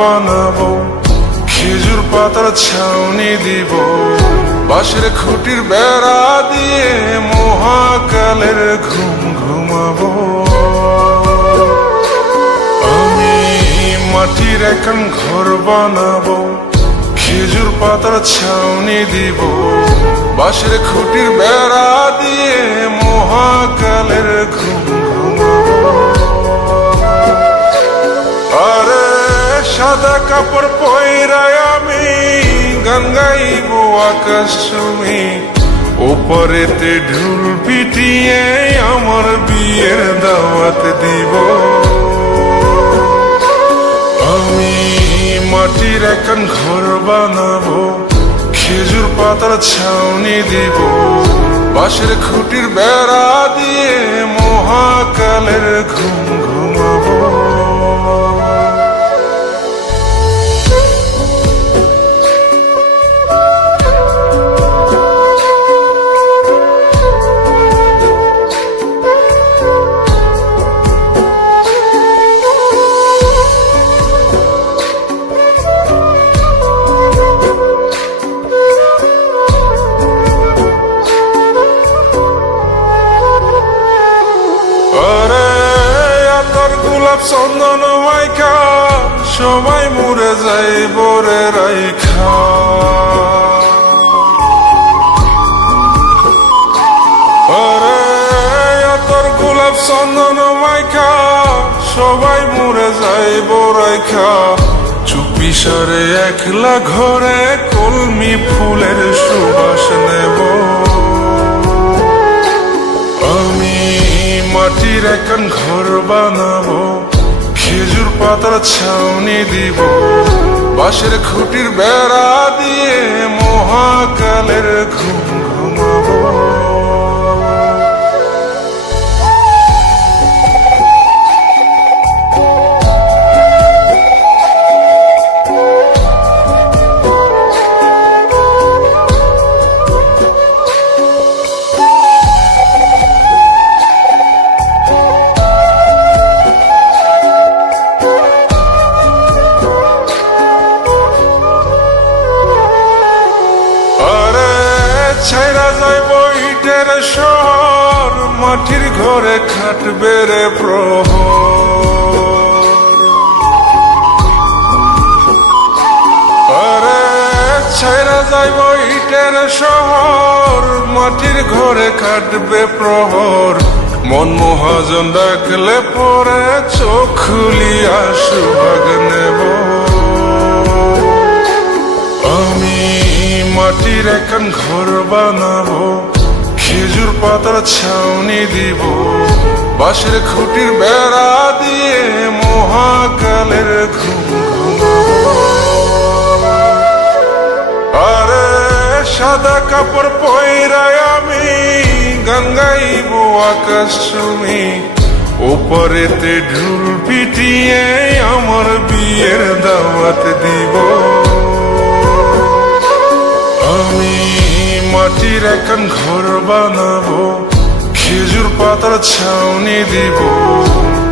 বানাবো, খেজুর পাতার ছাউনি দিব, বাঁশের খুঁটির বেড়া দিয়ে মহাকালের ঘুম ঘুমাবো। আমি মাটির এখন ঘর বানাবো, খেজুর পাতার ছাউনি দিব, বাঁশের খুঁটির বেড়া দিয়ে মহাকালের ঘুম ঘুমাবো। আরে সাদা কাপড় পয়রায় আমি গান গাইব আকাশ চুমি, ওপরেতে ঢুল পিটিয়ে আমার বিয়ের দাওয়াত দিব। আমি মাটির এখন ঘর বানাবো, খেজুর পাতার ছাউনি দিব, বাঁশের খুঁটির বেড়া দিয়ে মহাকালের ঘুম ঘুমাবো। চন্দন মাইখা সবাই মরে যাই বরে রাইখা, তোর গোলাপ চন্দন মাইখা সবাই মরে যাই বরাইখা, চুপি সারে একলা ঘরে কলমি ফুলের সুবাস নেব। আমি মাটির এখন ঘর বানাবো, খেজুর পাতার ছাউনি দিব, বাঁশের খুঁটির বেড়া দিয়ে মহাকালের ঘুম ঘুমাবো। ছাইরা যাইব ইটের শহর, মাটির ঘরে খাটবে রে প্রহর। আরে ছাইরা যাইব ইটের শহর, মাটির ঘরে খাটবে প্রহর। মন মহাজন ডাকলে পরে চোখ খুলিয়া সুভাগ নেব। আমি মাটির এখন ঘর বানাবো, খেজুর পাতার ছাউনি দিব, বাঁশের খুঁটির বেড়া দিয়ে মহাকালের ঘুম ঘুমাবো। আরে সাদা কাপড় পয়রায় আমি গান গাইব আকাশ চুমি, ওপরেতে ঢুল পিটিয়ে আমার বিয়ের দাওয়াত দিব। আমি মাটির এখন ঘর বানাবো, খেজুর পাতার ছাউনি দিব,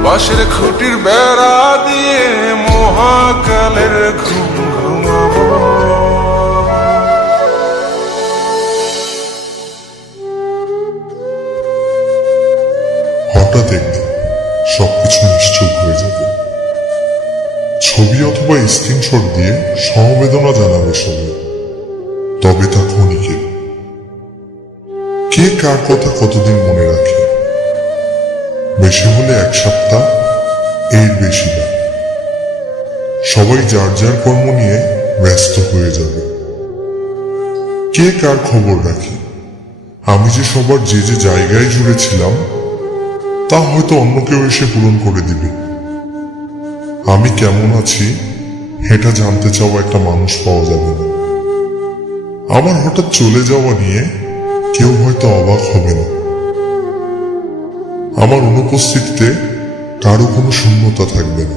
বাঁশের খুঁটির বেড়া দিয়ে মহাকালের ঘুম ঘুমাবো। হঠাৎ একদিন সবকিছু নিশ্চুপ হয়ে যাবে। ছবি অথবা স্ক্রিনশট দিয়ে সমবেদনা জানাবে সবাই, তবে তা ক্ষণিকে। কে কার কথা কতদিন মনে রাখে? বেশি হলে এক সপ্তাহ, এর বেশি না। সবাই যার যার কর্ম নিয়ে ব্যস্ত হয়ে যাবে। কে কার খবর রাখে? আমি যে সবার যে যে জায়গায় জুড়ে ছিলাম তা হয়তো অন্য কেউ এসে পূরণ করে দিবে। আমি কেমন আছি এটা জানতে চাওয়া একটা মানুষ পাওয়া যাবে না। আমার হঠাৎ চলে যাওয়া নিয়ে কেউ হয়তো অবাক হবে না। আমার অনুপস্থিতিতে কারো কোনো শূন্যতা থাকবে না।